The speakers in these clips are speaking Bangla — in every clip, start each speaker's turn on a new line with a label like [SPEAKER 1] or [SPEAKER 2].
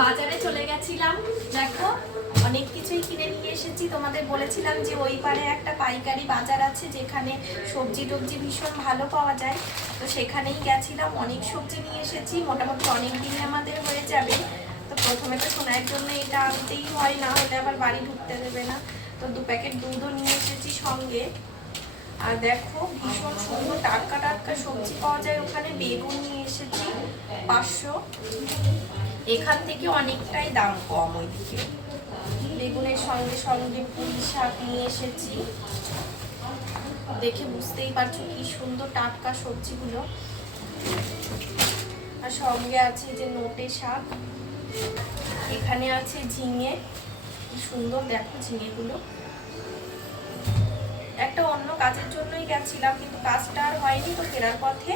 [SPEAKER 1] বাজারে চলে গেছিলাম। দেখো, অনেক কিছুই কিনে নিয়ে এসেছি। তোমাদের বলেছিলাম যে ওই পারে একটা পাইকারি বাজার আছে, যেখানে সবজি টবজি ভীষণ ভালো পাওয়া যায়। তো সেখানেই গেছিলাম, অনেক সবজি নিয়ে এসেছি। মোটামুটি অনেক দিনে আমাদের হয়ে যাবে। তো প্রথমে তো সোনার জন্য এটা আনতেই হয় না হলে আবার বাড়ি ঢুকতে দেবে না। তো দু প্যাকেট দুধও নিয়ে এসেছি সঙ্গে। আর দেখো, ভীষণ সুন্দর টাটকা টাটকা সবজি পাওয়া যায় ওখানে। বেগুন নিয়ে এসেছি, পাঁচশো। এখান থেকে অনেকটাই দাম কম ওইদিকে। বেগুনের সঙ্গে সঙ্গে পুঁই শাক নিয়ে এসেছি। দেখে বুঝতেই পারছ কি সুন্দর টাটকা সবজিগুলো। আর সঙ্গে আছে যে নোটে শাক। এখানে আছে ঝিঙে। কি সুন্দর দেখো ঝিঙেগুলো। একটা অন্য কাজের জন্যই গেছিলাম, কিন্তু কাজটা আর হয়নি, তো ফেরার পথে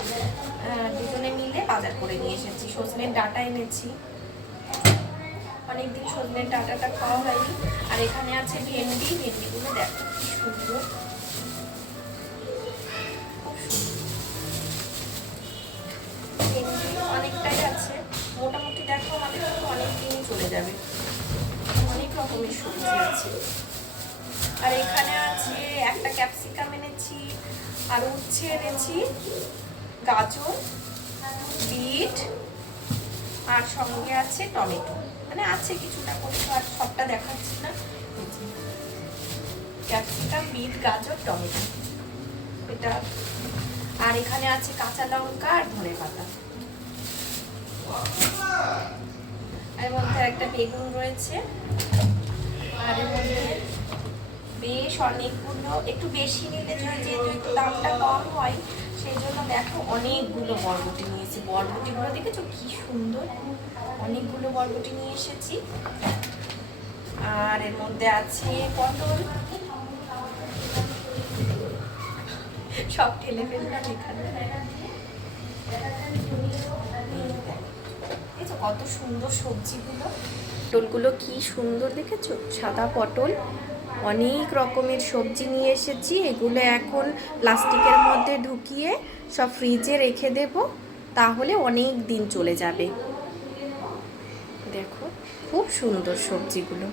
[SPEAKER 1] দুজনে মিলে বাজার করে নিয়ে এসেছি। সজনের ডাটা এনেছি। অনেকদিন সজনের ডাটাটা খাওয়া হয়নি। আর এখানে আছে ভেন্ডি। ভেন্ডিগুলো দেখো সুন্দর। ভেন্ডি অনেকটাই আছে। মোটামুটি দেখো আমাদের অনেক দিনই চলে যাবে। অনেক রকমের আছে। আর এখানে আছে একটা ক্যাপসিকাম এনেছি উচ্ছে এনেছি, গাজর, বিট, আর সঙ্গে আছে টমেটো। মানে আছে কিছুটা করে তো আর সবটা দেখাচ্ছি না। ক্যাপসিকাম, বিট, গাজর, টমেটো। এটা, আর এখানে আছে কাঁচা লঙ্কা আর ধনে পাতা। এর মধ্যে একটা বেগুন রয়েছে। আর এর মধ্যে বেশ অনেকগুলো একটু বেশি নিলে যেহেতু একটু দামটা কম হয়, সেই জন্য দেখো অনেকগুলো বরবটি নিয়েছি বরবটিগুলো দেখেছ? কি সুন্দর, অনেকগুলো বরবটি নিয়ে এসেছি। আর এর মধ্যে আছে পটল। সব ঠেলে ফেললাম এখানে। কত সুন্দর সবজিগুলো? পটলগুলো কি সুন্দর দেখেছ? সাদা পটল অনেক রকমের সবজি নিয়ে এসেছি। এগুলো এখন প্লাস্টিকের মধ্যে ঢুকিয়ে সব ফ্রিজে রেখে দেব, তাহলে অনেক দিন চলে যাবে। দেখো, খুব সুন্দর সবজিগুলো।